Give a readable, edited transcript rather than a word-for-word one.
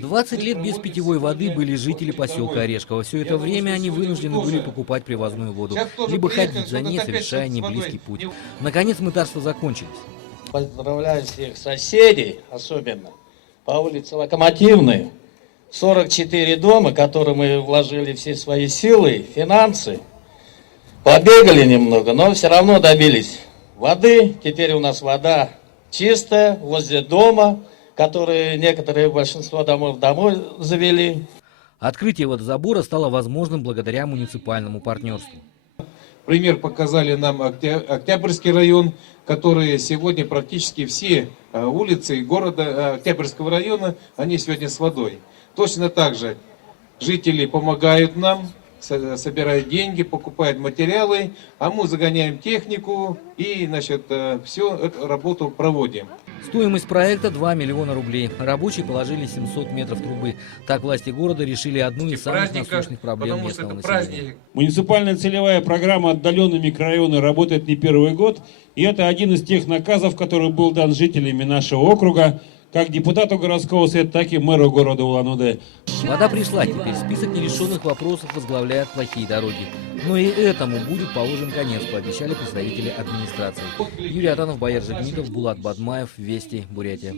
20 лет без питьевой воды были жители поселка Орешково. Все это время они вынуждены были покупать привозную воду, либо ходить за ней, совершая неблизкий путь. Наконец мытарства закончились. Поздравляю всех соседей, особенно по улице Локомотивной. 44 дома, в которые мы вложили все свои силы, финансы. Побегали немного, но все равно добились воды. Теперь у нас вода чистая возле дома, которые некоторые, большинство домов домой завели. Открытие водозабора стало возможным благодаря муниципальному партнерству. Пример показали нам Октябрьский район, который сегодня практически все улицы города Октябрьского района, они сегодня с водой. Точно так же жители помогают нам, собирают деньги, покупают материалы, а мы загоняем технику и, всю эту работу проводим. Стоимость проекта 2 миллиона рублей. Рабочие положили 700 метров трубы. Так власти города решили одну из самых насущных проблем местного населения. Муниципальная целевая программа «Отдаленные микрорайоны» работает не первый год. И это один из тех наказов, который был дан жителями нашего округа, как депутату городского совета, так и мэру города Улан-Удэ. Вода пришла, теперь список нерешенных вопросов возглавляет плохие дороги. Но и этому будет положен конец, пообещали представители администрации. Юрий Атанов, Бояр Жигмитов, Булат Бадмаев, Вести, Бурятия.